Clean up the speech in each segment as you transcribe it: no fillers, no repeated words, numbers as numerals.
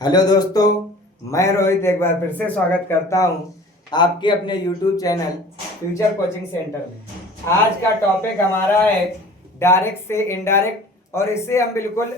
Hello दोस्तों, मैं रोहित एक बार फिर से स्वागत करता हूं आपके अपने YouTube channel future coaching centre में। आज का टॉपिक हमारा है डायरेक्ट से इनडायरेक्ट, और इसे हम बिल्कुल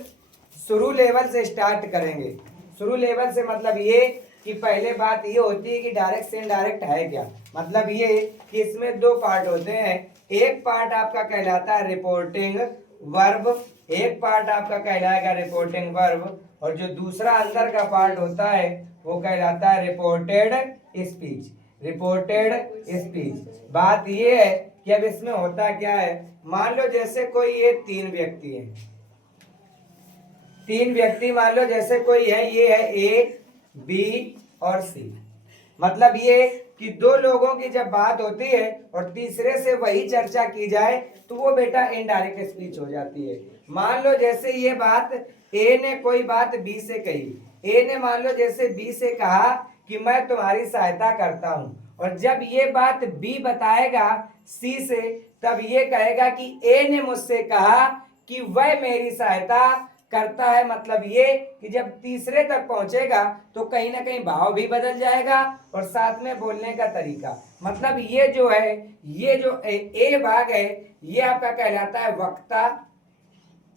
शुरू लेवल से स्टार्ट करेंगे। शुरू लेवल से मतलब ये कि पहले बात ये होती है कि डायरेक्ट से इनडायरेक्ट है क्या। मतलब ये कि इसमें दो पार्ट होते हैं। एक पार्ट आपका कहलाता है रिपोर्टिंग वर्ब, एक पार्ट आपका कहलाएगा रिपोर्टिंग वर्ब, और जो दूसरा अंदर का पार्ट होता है वो कहलाता है रिपोर्टेड स्पीच। Reported speech. बात ये है कि अब इसमें होता क्या है, मान लो जैसे कोई ये तीन व्यक्ति हैं, तीन व्यक्ति मान लो जैसे कोई है, ये है ए बी और सी। मतलब ये कि दो लोगों की जब बात होती है और तीसरे से वही चर्चा की जाए तो वो बेटा इनडायरेक्ट स्पीच हो जाती है। मान लो जैसे ये बात ए ने कोई बात बी से कही, ए ने मान लो जैसे बी से कहा कि मैं तुम्हारी सहायता करता हूं, और जब ये बात बी बताएगा सी से, तब ये कहेगा कि ए ने मुझसे कहा कि वह मेरी सहायता करता है। मतलब ये कि जब तीसरे तक पहुंचेगा तो कहीं ना कहीं भाव भी बदल जाएगा और साथ में बोलने का तरीका। मतलब ये जो है, ये जो ए भाग है, ये आपका कहलाता है वक्ता,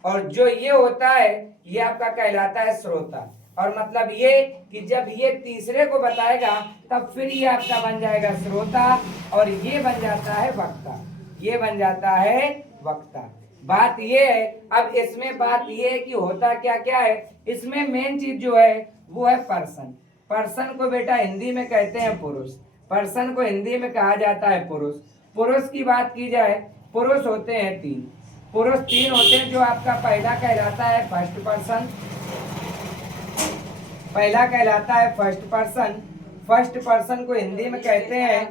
और जो ये होता है ये आपका कहलाता है श्रोता। और मतलब ये कि जब ये तीसरे को बताएगा तब फिर ये आपका बन जाएगा श्रोता, और ये बन जाता है वक्ता। ये बन जाता है वक्ता। बात ये है, अब इसमें बात ये है कि होता क्या क्या है। इसमें मेन चीज जो है वो है पर्सन। पर्सन को बेटा हिंदी में कहते हैं पुरुष। पर्सन को हिंदी में कहा जाता है पुरुष। पुरुष की बात की जाए, पुरुष होते हैं तीन। पुरुष तीन होते हैं। जो आपका पहला कहलाता है फर्स्ट पर्सन, पहला कहलाता है फर्स्ट पर्सन। फर्स्ट पर्सन को हिंदी में कहते हैं,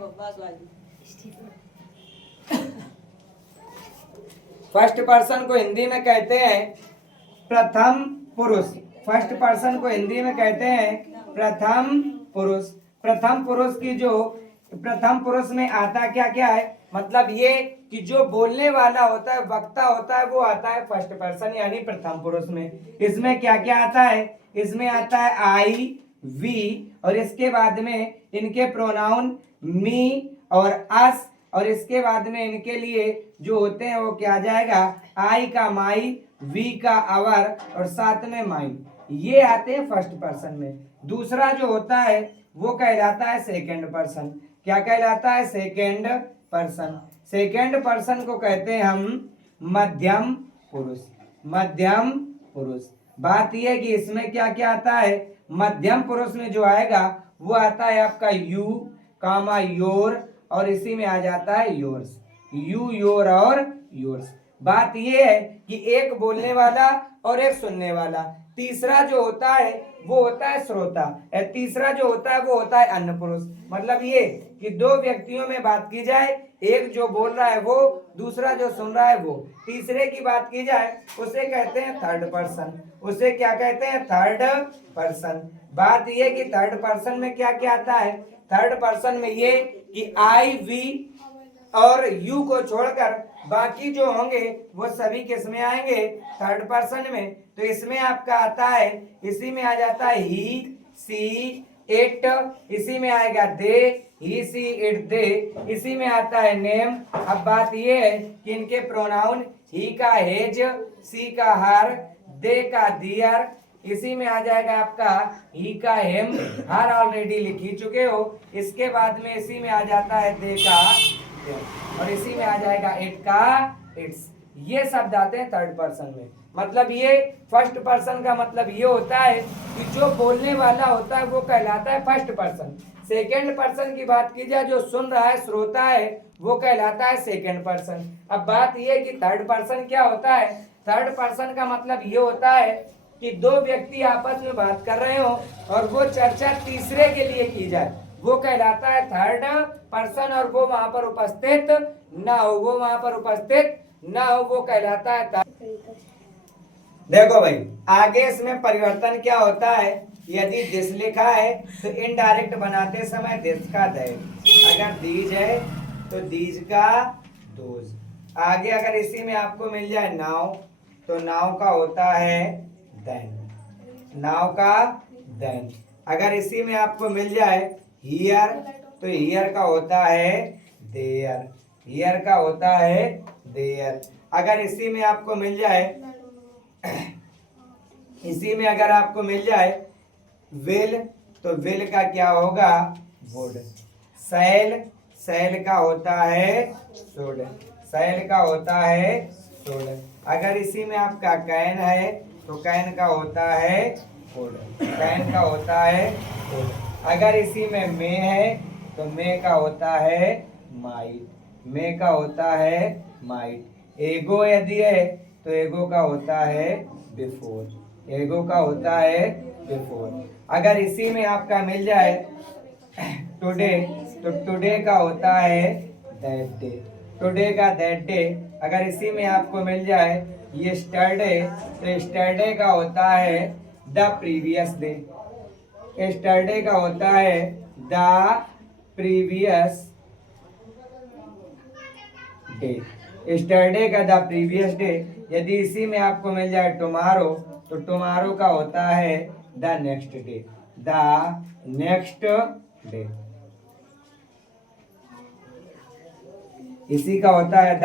फर्स्ट पर्सन को हिंदी में कहते हैं प्रथम पुरुष। फर्स्ट पर्सन को हिंदी में कहते हैं प्रथम पुरुष। प्रथम पुरुष की जो प्रथम पुरुष में आता क्या क्या है, मतलब ये कि जो बोलने वाला होता है, वक्ता होता है, वो आता है फर्स्ट पर्सन यानी प्रथम पुरुष में। इसमें क्या क्या आता है, इसमें आता है आई वी, और इसके बाद में इनके प्रोनाउन मी और अस, और इसके बाद में इनके लिए जो होते हैं वो क्या जाएगा, आई का माई, वी का अवर, और साथ में माई। ये आते हैं फर्स्ट पर्सन में। दूसरा जो होता है वो कहलाता है सेकंड पर्सन। क्या कहलाता है, सेकंड पर्सन। सेकंड पर्सन को कहते हैं हम मध्यम पुरुष। मध्यम पुरुष। बात यह है कि इसमें क्या क्या आता है, मध्यम पुरुष में जो आएगा वो आता है आपका यू कामा योर, और इसी में आ जाता है योर्स। यू योर और योर्स। बात यह है कि एक बोलने वाला और एक सुनने वाला। तीसरा जो होता है वो होता है श्रोता, तीसरा जो होता है वो होता है अन्य पुरुष। मतलब ये कि दो व्यक्तियों में बात की जाए, एक जो बोल रहा है वो, दूसरा जो सुन रहा है वो। तीसरे की बात की जाए उसे कहते हैं थर्ड पर्सन। उसे क्या कहते हैं, थर्ड पर्सन। बात ये कि थर्ड पर्सन में क्या क्या आता है, थर्ड पर्सन में ये कि आई वी और यू को छोड़कर बाकी जो होंगे वो सभी किस में आएंगे, थर्ड पर्सन में। तो इसमें आपका आता है, इसी में आ जाता है ही सी इट, इसी में आएगा दे, ही सी इट दे, इसी में आता है नेम। अब बात ये है कि इनके प्रोनाउन ही का हेज, सी का हर, दे का दियर, इसी में आ जाएगा आपका ही का हेम, हर ऑलरेडी लिख ही चुके हो। इसके बाद में इसी में आ जाता है दे का, और इसी में आ जाएगा इट का इट्स। ये शब्द आते हैं थर्ड पर्सन में। मतलब ये फर्स्ट पर्सन का मतलब ये होता है कि जो बोलने वाला होता है वो कहलाता है फर्स्ट पर्सन। सेकंड पर्सन की बात की जाए, जो सुन रहा है श्रोता है, वो कहलाता है सेकंड पर्सन। अब बात ये कि थर्ड पर्सन क्या होता है, थर्ड पर्सन का मतलब ये होता है कि दो व्यक्ति आपस में बात कर रहे हो और वो चर्चा तीसरे के लिए की जाए, वो कहलाता है थर्ड पर्सन, और वो वहां पर उपस्थित ना हो, वो वहां पर उपस्थित ना हो, वो कहलाता है थर्ड। देखो भाई, आगे इसमें परिवर्तन क्या होता है, यदि दिस लिखा है तो इनडायरेक्ट बनाते समय दिस का दैट, अगर दीज है तो दीज का दोज। आगे अगर इसी में आपको मिल जाए नाव, तो नाव का होता है देन, नाव का देन। अगर इसी में आपको मिल जाए हियर, तो हियर का होता है देयर, हियर का होता है देयर। अगर इसी में आपको मिल जाए, इसी में अगर आपको मिल जाए विल, तो विल का क्या होगा वुड। सैल, सैल का होता है शुड, सैल का होता है शुड। अगर इसी में आपका कैन है, तो कैन का होता है कुड, कैन का होता है कुड। अगर इसी में मे है, तो मे का होता है माइट, मे का होता है माइट। एगो यदि है, तो एगो का होता है बिफोर, एगो का होता है बिफोर। अगर इसी में आपका मिल जाए टुडे, तो टुडे का होता है दैट डे, टुडे का दैट डे। अगर इसी में आपको मिल जाए यस्टरडे, तो यस्टरडे का होता है द प्रीवियस डे, यस्टरडे का होता है द प्रीवियस डे, यस्टरडे का द प्रीवियस डे। यदि इसी में आपको मिल जाए टुमारो, तो टुमारो का होता है the next day, the next day. इसी का होता है द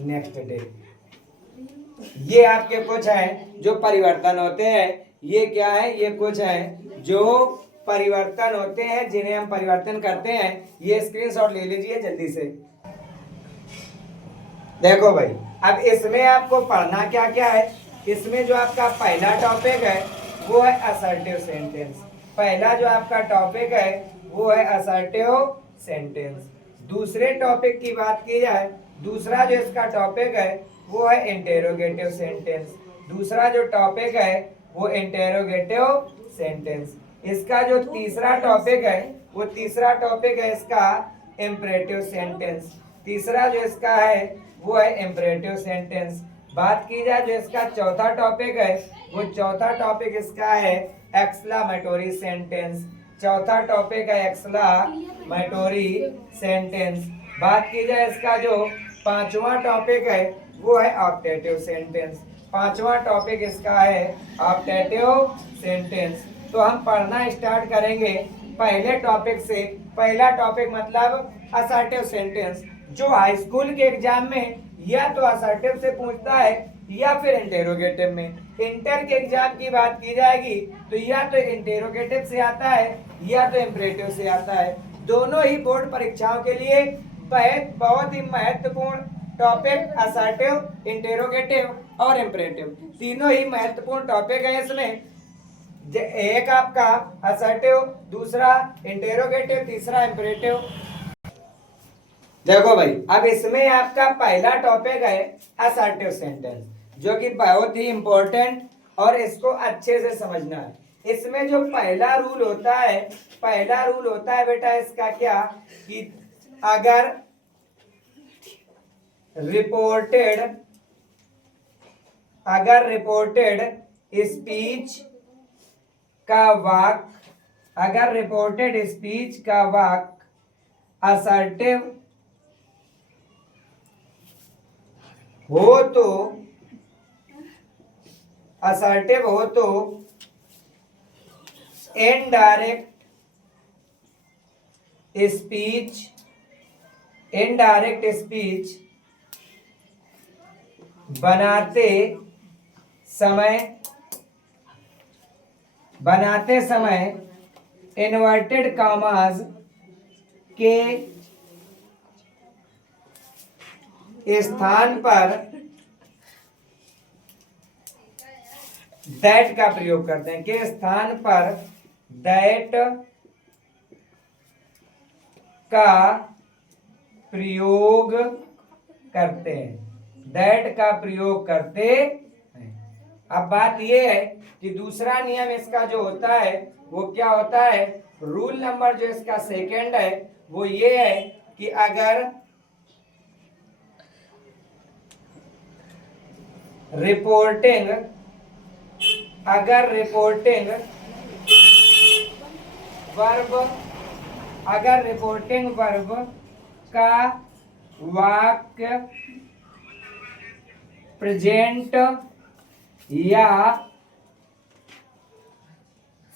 नेक्स्ट डे। ये आपके कुछ हैं जो परिवर्तन होते हैं। ये क्या है, ये कुछ हैं जो परिवर्तन होते हैं जिन्हें हम परिवर्तन करते हैं। ये स्क्रीनशॉट ले लीजिए जल्दी से। देखो भाई, अब इसमें आपको पढ़ना क्या क्या है। इसमें जो आपका पहला टॉपिक है वो है असर्टिव सेंटेंस। पहला जो आपका टॉपिक है वो है असर्टिव सेंटेंस। दूसरे टॉपिक की बात की जाए, दूसरा जो इसका टॉपिक है वो है इंटेरोगेटिव सेंटेंस। दूसरा जो टॉपिक है वो इंटेरोगेटिव सेंटेंस। इसका जो तीसरा टॉपिक है, वो तीसरा टॉपिक है इसका इम्परेटिव सेंटेंस। तीसरा जो इसका है वो है इम्परेटिव सेंटेंस। बात की जाए जो इसका चौथा टॉपिक है, वो चौथा टॉपिक इसका है एक्सक्लामेटोरी सेंटेंस। चौथा टॉपिक है एक्सक्लामेटोरी सेंटेंस। बात की जाए इसका जो पांचवा टॉपिक है वो है ऑप्टेटिव सेंटेंस। पांचवा टॉपिक इसका है ऑप्टेटिव सेंटेंस। तो हम पढ़ना स्टार्ट करेंगे पहले टॉपिक से। पहला टॉपिक मतलब असर्टिव सेंटेंस, जो हाई स्कूल के एग्जाम में या तो असर्टिव से पूछता है या फिर इंटेरोगेटिव में। इंटर के एग्जाम की बात की जाएगी तो या तो इंटेरोगेटिव से आता है या तो इम्परेटिव से आता है। दोनों ही बोर्ड परीक्षाओं के लिए बहुत ही महत्वपूर्ण टॉपिक असर्टिव, इंटेरोगेटिव और इम्परेटिव, तीनों ही महत्वपूर्ण टॉपिक है। इसमें एक आपका असर्टिव, दूसरा इंटेरोगेटिव, तीसरा इम्परेटिव। देखो भाई, अब इसमें आपका पहला टॉपिक है असर्टिव सेंटेंस, जो कि बहुत ही इंपॉर्टेंट और इसको अच्छे से समझना है। इसमें जो पहला रूल होता है, पहला रूल होता है बेटा इसका क्या, कि अगर रिपोर्टेड स्पीच का वाक्य, अगर रिपोर्टेड स्पीच का वाक्य असर्टिव हो तो, असर्टिव हो तो इनडायरेक्ट स्पीच बनाते समय इन्वर्टेड कॉमास के स्थान पर दैट का प्रयोग करते हैं, के स्थान पर दैट का प्रयोग करते हैं, दैट का प्रयोग करते हैं। अब बात यह है कि दूसरा नियम इसका जो होता है वो क्या होता है, रूल नंबर जो इसका सेकंड है वो ये है कि अगर रिपोर्टिंग वर्ब का वाक्य प्रेजेंट या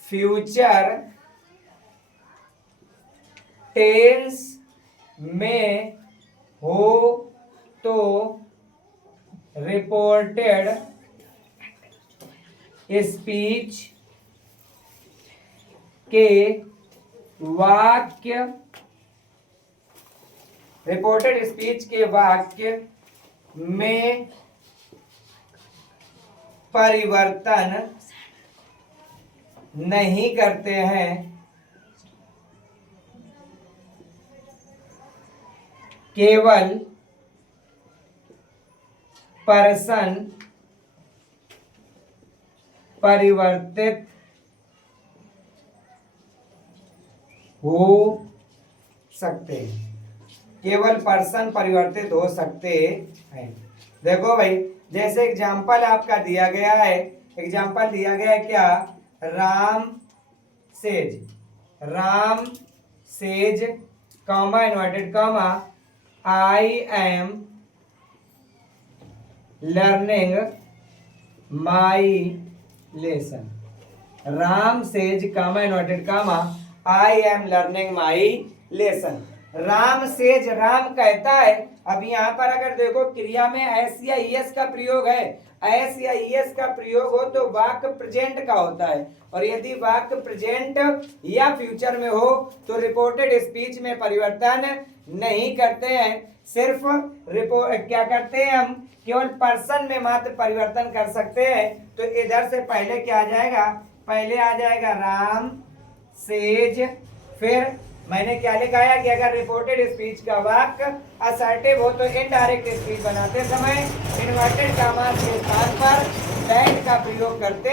फ्यूचर टेंस में हो तो रिपोर्टेड स्पीच के वाक्य रिपोर्टेड स्पीच के वाक्य में परिवर्तन नहीं करते हैं, केवल पर्सन परिवर्तित हो सकते हैं, केवल पर्सन परिवर्तित हो सकते हैं। देखो भाई, जैसे एग्जाम्पल आपका दिया गया है, एग्जाम्पल दिया गया है क्या, Ram says comma inverted comma I am learning my lesson. Ram says comma inverted comma I am learning my lesson. Ram says, Ram कहता है। अब यहाँ पर अगर देखो क्रिया में एस या ईएस का प्रयोग है, एस या ईएस का प्रयोग हो तो वाक्य प्रेजेंट का होता है, और यदि वाक्य प्रेजेंट या फ्यूचर में हो तो रिपोर्टेड स्पीच में परिवर्तन नहीं करते हैं, सिर्फ रिपोर्ट क्या करते हैं हम, केवल पर्सन में मात्र परिवर्तन कर सकते हैं। तो इधर से पहले क्या आ जाएगा, पहले आ जाएगा राम सेज, फिर मैंने क्या लिखा है कि अगर रिपोर्टेड स्पीच का वाक्य असर्टिव हो तो इनडायरेक्ट स्पीच बनाते समय इन्वर्टेड कॉमा के स्थान पर दैट का प्रयोग करते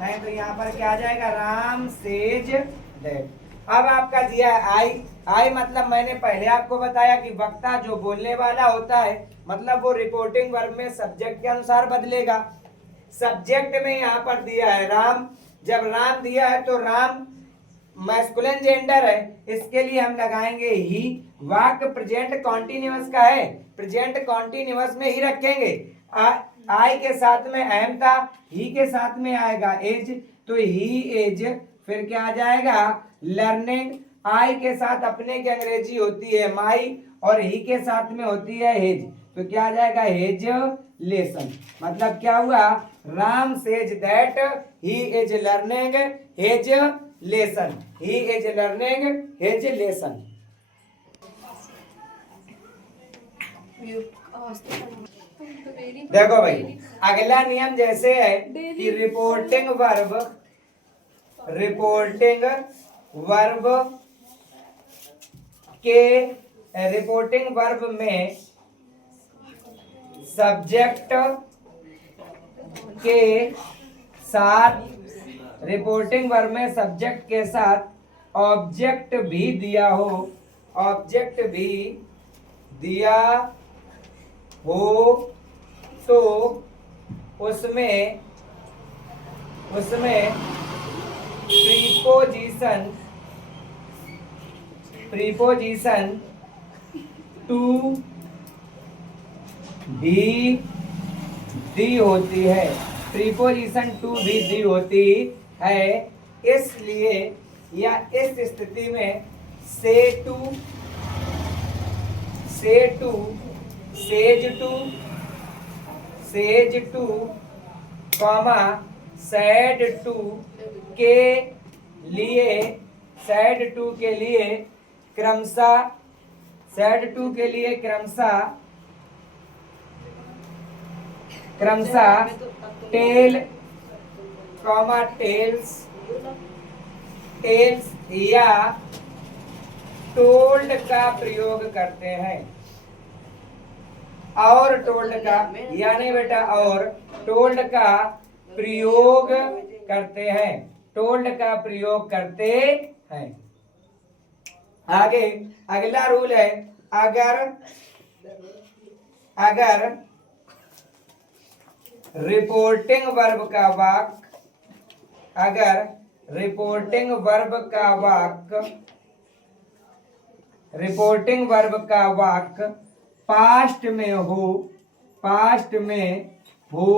हैं। तो यहाँ पर क्या आ जाएगा, राम सेज दैट। अब आपका दिया है आई मतलब मैंने पहले आपको बताया कि वक्ता जो बोलने वाला होता है, मतलब वो रिपोर्टिंग वर्ब में सब्जेक्ट के अनुसार बदलेगा। सब्जेक्ट में यहाँ पर दिया है राम, जब राम दिया है तो राम मैस्कुलिन जेंडर है, इसके लिए हम लगाएंगे ही। वाक्य प्रेजेंट कॉन्टिन्यूअस का है, प्रेजेंट कॉन्टिन्यूअस में ही रखेंगे। आई के साथ में एम था, ही के साथ में आएगा एज, तो ही एज, फिर क्या आ जाएगा लर्निंग। आई के साथ अपने की अंग्रेजी होती है माई, और ही के साथ में होती है हेज, तो क्या आ जाएगा हेज लेसन। मतलब क्या हुआ, Ram says that he is learning hedge lesson, he is learning his lesson. देखो भाई, अगला नियम जैसे है कि रिपोर्टिंग वर्ब में सब्जेक्ट के साथ, रिपोर्टिंग वर्ब में सब्जेक्ट के साथ ऑब्जेक्ट भी दिया हो, ऑब्जेक्ट भी दिया हो तो उसमें प्रीपोजिशन टू भी दी होती है, प्रीपोजिशन टू भी दी होती है। इसलिए या इस स्थिति में say to, says to comma said to के लिए, सैड टू के लिए क्रमशः, सैड टू के लिए क्रमशः टेल कॉमा टेल्स या टोल्ड का प्रयोग करते हैं, और टोल्ड का, यानी बेटा और टोल्ड का प्रयोग करते हैं, टोल्ड का प्रयोग करते हैं। आगे अगला रूल है, अगर रिपोर्टिंग वर्ब का वाक्य पास्ट में हो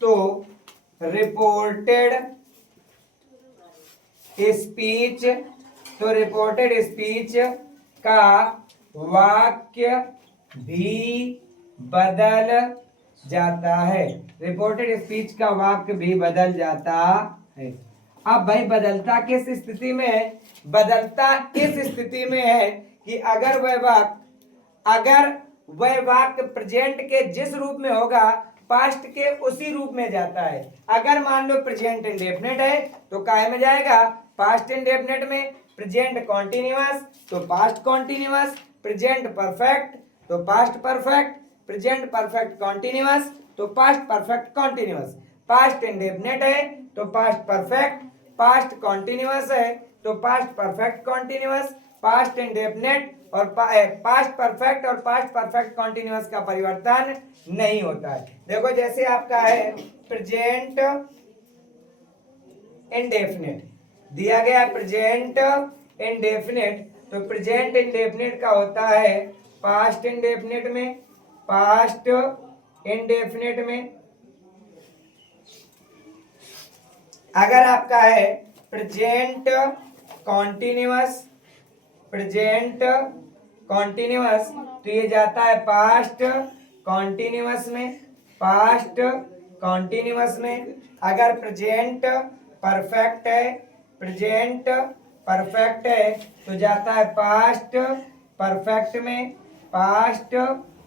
तो रिपोर्टेड स्पीच, तो रिपोर्टेड स्पीच का वाक्य भी बदल जाता है। रिपोर्टेड स्पीच का वाक्य भी बदल जाता है। अब भाई बदलता किस स्थिति में है? बदलता इस स्थिति में है कि अगर वह वाक्य प्रेजेंट के जिस रूप में होगा पास्ट के उसी रूप में जाता है। अगर मान लो प्रेजेंट इंडेफिनिट है तो काहे में जाएगा? पास्ट इंडेफिनिट में। प्रेजेंट कॉन्टिन्यूअस तो पास्ट कॉन्टिन्यूअस। प्रेजेंट परफेक्ट तो past perfect. Present perfect continuous तो past perfect continuous. Past indefinite है तो पास्ट परफेक्ट। पास्ट कॉन्टिन्यूअस है तो past perfect continuous. Past indefinite और पास्ट परफेक्ट और पास्ट परफेक्ट कॉन्टिन्यूअस का परिवर्तन नहीं होता है। देखो जैसे आपका है प्रेजेंट इंडेफिनिट दिया गया, प्रेजेंट इंडेफिनिट, तो प्रेजेंट इंडेफिनिट का होता है पास्ट इंडेफिनिट में, पास्ट इंडेफिनिट में। अगर आपका है प्रेजेंट कॉन्टिन्यूअस, प्रेजेंट कॉन्टिन्यूअस तो ये जाता है पास्ट कॉन्टिन्यूअस में, पास्ट कॉन्टिन्यूअस में। अगर प्रेजेंट परफेक्ट है, प्रेजेंट परफेक्ट है तो जाता है पास्ट परफेक्ट में, पास्ट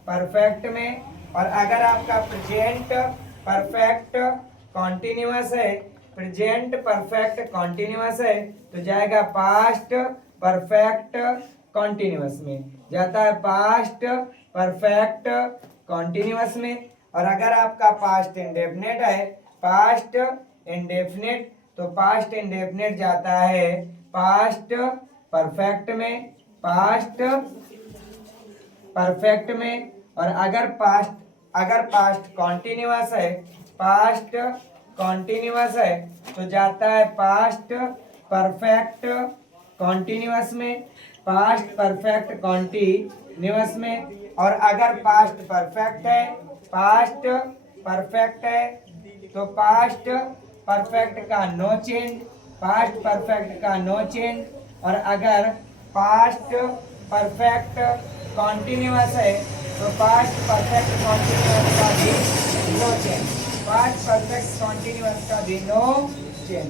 परफेक्ट में। और अगर आपका प्रेजेंट परफेक्ट कॉन्टिन्यूअस है, प्रेजेंट परफेक्ट कॉन्टिन्यूअस है तो जाएगा पास्ट परफेक्ट कॉन्टिन्यूअस में, जाता है पास्ट परफेक्ट कॉन्टिन्यूअस में। और अगर आपका पास्ट इंडेफिनिट है, पास्ट इंडेफिनिट तो पास्ट इंडेफिनिट जाता है पास्ट परफेक्ट में, पास्ट परफेक्ट में। और अगर पास्ट कॉन्टिन्यूअस है, पास्ट कॉन्टिन्यूअस है तो जाता है पास्ट परफेक्ट कॉन्टिन्यूअस में, पास्ट परफेक्ट कॉन्टिन्यूअस में। और अगर पास्ट परफेक्ट है, पास्ट परफेक्ट है तो पास्ट परफेक्ट का नो चेंज, पास्ट परफेक्ट का नो चेंज। और अगर पास्ट परफेक्ट कॉन्टिन्यूअस है तो पास्ट परफेक्ट कॉन्टिन्यूअस का भी no change, past perfect continuous का भी नो चेंज।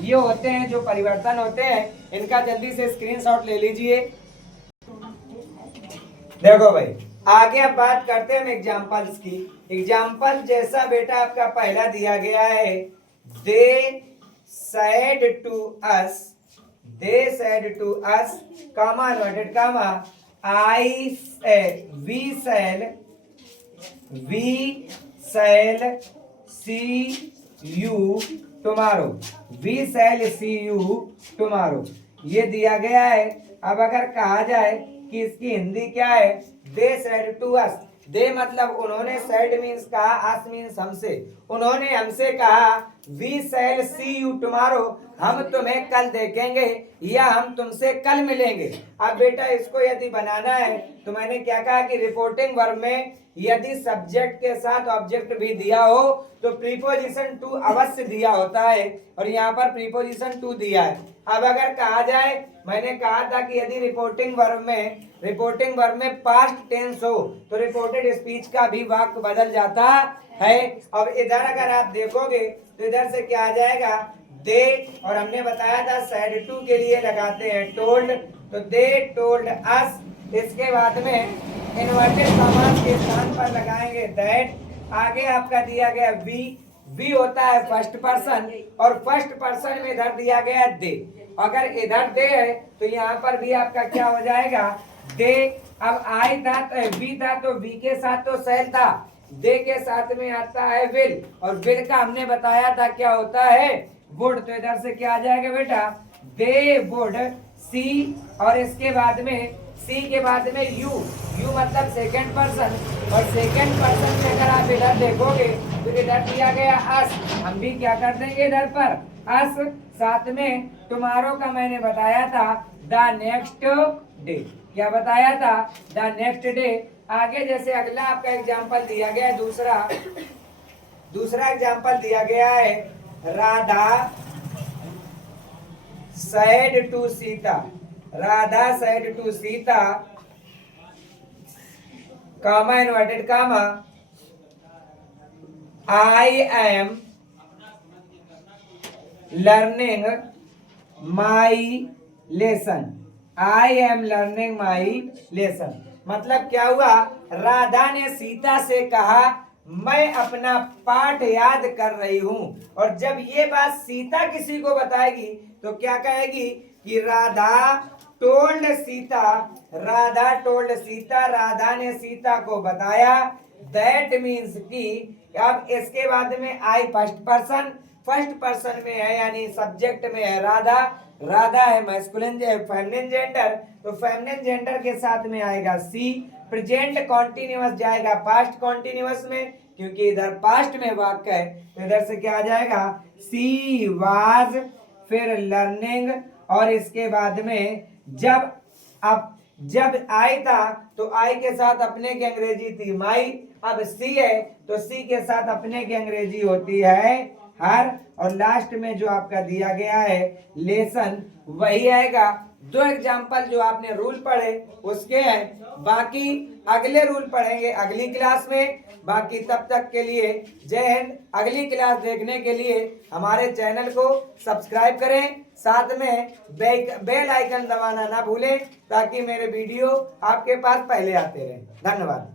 ये होते हैं जो परिवर्तन होते हैं, इनका जल्दी से स्क्रीनशॉट ले लीजिए। देखो भाई आगे अब बात करते हैं हम एग्जांपल्स की। एग्जांपल जैसा बेटा आपका पहला दिया गया है, दे said to us, they said to us, comma inverted comma, we shall see you tomorrow, we shall see you tomorrow। ये दिया गया है। अब अगर कहा जाए कि इसकी हिंदी क्या है, दे said to us, दे मतलब उन्होंने, said मीन्स कहा, us मीन्स हमसे, उन्होंने हमसे कहा we shall see you tomorrow, हम तुम्हें कल देखेंगे या हम तुमसे कल मिलेंगे। अब बेटा इसको यदि बनाना है तो मैंने क्या कहा कि रिपोर्टिंग वर्ब में यदि सब्जेक्ट के साथ ऑब्जेक्ट भी दिया हो तो प्रीपोजिशन टू अवश्य दिया होता है, और यहाँ पर प्रीपोजिशन टू दिया है। अब अगर कहा जाए, मैंने कहा था कि यदि रिपोर्टिंग वर्ब में पास्ट टेंस हो तो रिपोर्टेड स्पीच का भी वाक्य बदल जाता है। अब इधर अगर आप देखोगे तो इधर से क्या आ जाएगा, दे, और हमने बताया था said to के लिए लगाते हैं टोल्ड, तो दे टोल्ड अस। इसके बाद में इन्वर्टेड कॉमास के स्थान पर लगाएंगे दैट। आगे आपका दिया गया वी होता है फर्स्ट पर्सन, और फर्स्ट पर्सन में इधर दिया गया दे। अगर इधर दे है तो यहाँ पर भी आपका क्या हो जाएगा, दे। अब आई था तो वी था, तो वी के साथ तो शैल था, दे के साथ में आता है विल, और विल का हमने बताया था क्या होता है, वुड। तो इधर से क्या आ जाएगा बेटा, दे वुड सी, और इसके बाद में सी के बाद में यू मतलब सेकंड पर्सन, और सेकंड पर्सन में अगर आप इधर देखोगे तो इधर दिया गया अस, हम भी क्या कर देंगे इधर पर अस, साथ में टुमारो का मैंने बताया था द नेक्स्ट डे, क्या बताया था, द नेक्स्ट डे। आगे जैसे अगला आपका एग्जाम्पल दिया गया है, दूसरा एग्जाम्पल दिया गया है Radha said to Sita, Radha said to Sita, comma inverted comma, I am learning my lesson, I am learning my lesson। मतलब क्या हुआ, राधा ने सीता से कहा मैं अपना पाठ याद कर रही हूं। और जब ये बात सीता किसी को बताएगी तो क्या कहेगी कि राधा टोल्ड सीता, राधा टोल्ड सीता, राधा ने सीता को बताया। दैट मीन्स कि अब इसके बाद में आई फर्स्ट पर्सन में है, यानी सब्जेक्ट में है राधा, राधा है मैस्कुलिन फेमिनिन जेंडर, तो फेमिनिन जेंडर के साथ में आएगा सी। प्रेजेंट कॉन्टिन्यूअस जाएगा पास्ट कॉन्टिन्यूअस में, क्योंकि इधर पास्ट में वाक्य है, तो इधर से क्या आ जाएगा, सी वाज, फिर लर्निंग, और इसके बाद में जब आई था तो आई के साथ अपने की अंग्रेजी थी माई, अब सी है तो सी के साथ अपने की अंग्रेजी होती है हर, और लास्ट में जो आपका दिया गया है लेसन वही आएगा। दो एग्जाम्पल जो आपने रूल पढ़े उसके हैं, बाकी अगले रूल पढ़ेंगे अगली क्लास में। बाकी तब तक के लिए जय हिंद। अगली क्लास देखने के लिए हमारे चैनल को सब्सक्राइब करें, साथ में बेल आइकन दबाना ना भूलें, ताकि मेरे वीडियो आपके पास पहले आते रहें। धन्यवाद।